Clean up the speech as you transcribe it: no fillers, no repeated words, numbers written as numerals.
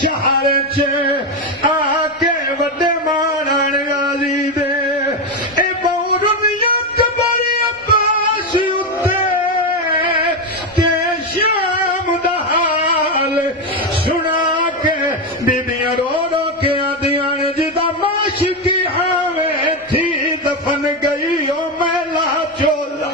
शहर च आके वड्डे मारन गाजी दे ए बहुरुनिया कबर अब्बास उत्ते ते शाम दा हाल सुना के बीबियां रो रो के आदियां ने जिदा माशिकी हावे थी दफन गई ओ मैला चोला